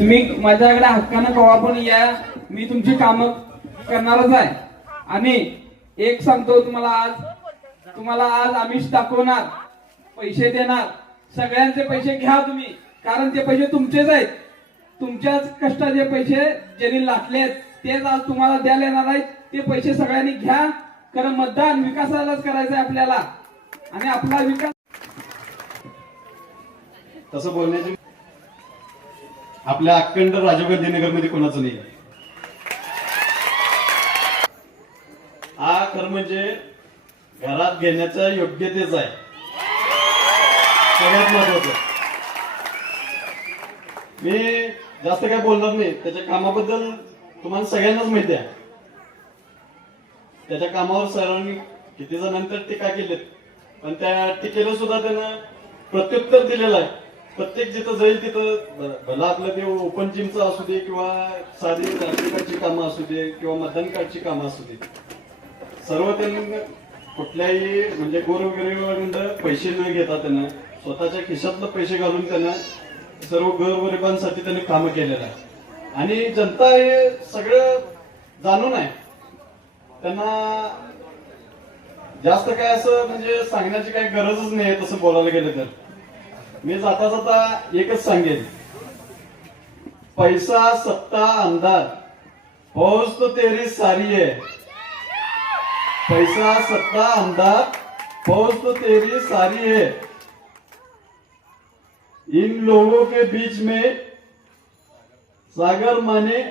तुम्ही माझ्याकडे हक्कानं कवा पण या, मी तुमची कामं करणारच आहे. आणि एक सांगतो तुम्हाला आज आमिष दाखवणार, पैसे देणार. सगळ्यांचे पैसे घ्या तुम्ही, कारण ते पैसे तुमचेच आहेत. तुमच्याच कष्टाचे पैसे ज्यांनी लाटलेत तेच आज तुम्हाला द्यायला येणार आहेत. ते पैसे सगळ्यांनी घ्या, कारण मतदान विकासालाच करायचं आहे आपल्याला, आणि आपला विकास. तसं बोलण्याची आपल्या अखंड राजीव गांधी नगर मध्ये कोणाचं नाही. हा खरं म्हणजे घरात घेण्याच्या योग्यतेच आहे सगळ्यात महत्वाचं. मी जास्त काय बोलणार नाही. त्याच्या कामाबद्दल तुम्हाला सगळ्यांनाच माहिती आहे. त्याच्या कामावर सरांनी किती जणांतर टीका केलीत, पण त्या टीकेला सुद्धा त्यानं प्रत्युत्तर दिलेलं आहे. प्रत्येक जिथं जाईल तिथं भला आपलं ते ओपन जिमचं असू दे किंवा साधी राशन कार्डची कामं असू दे किंवा मतदान कार्डची कामं असू दे, सर्व त्यांनी कुठल्याही म्हणजे गोरगरिबांकडून पैसे न घेता त्यानं स्वतःच्या खिशातलं पैसे घालून त्यानं सर्व गोरगरिबांसाठी त्यांनी कामं केलेलं आहे. आणि जनता हे सगळं जाणून आहे. त्यांना जास्त काय असं म्हणजे सांगण्याची काही गरजच नाही तसं बोलायला गेलं तर. मी जाता जाता एकच सांगेन, पैसा सत्ता अंधार फौज तो तेरी सारी है. पैसा सत्ता अंधार फौज तो तेरी सारी है. इन लोगों के बीच में सागर माने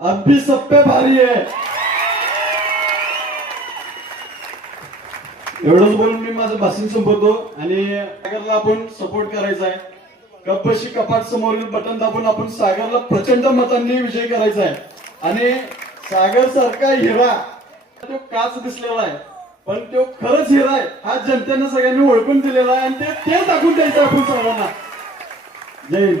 अब भी सब पे भारी है. एवढंच बोलून मी माझं भाषण संपवतो. आणि सागरला आपण सपोर्ट करायचा आहे. कपशी कपाट समोरील बटन दाबून आपण सागरला प्रचंड मतांनी विजयी करायचा आहे. आणि सागर सारखा हिरा तो काच दिसलेला आहे, पण तो खरंच हिरा आहे हा जनतेनं सगळ्यांनी ओळखून दिलेला आहे. आणि ते दाखवून द्यायचं आपण सर्वांना. जय हिंद.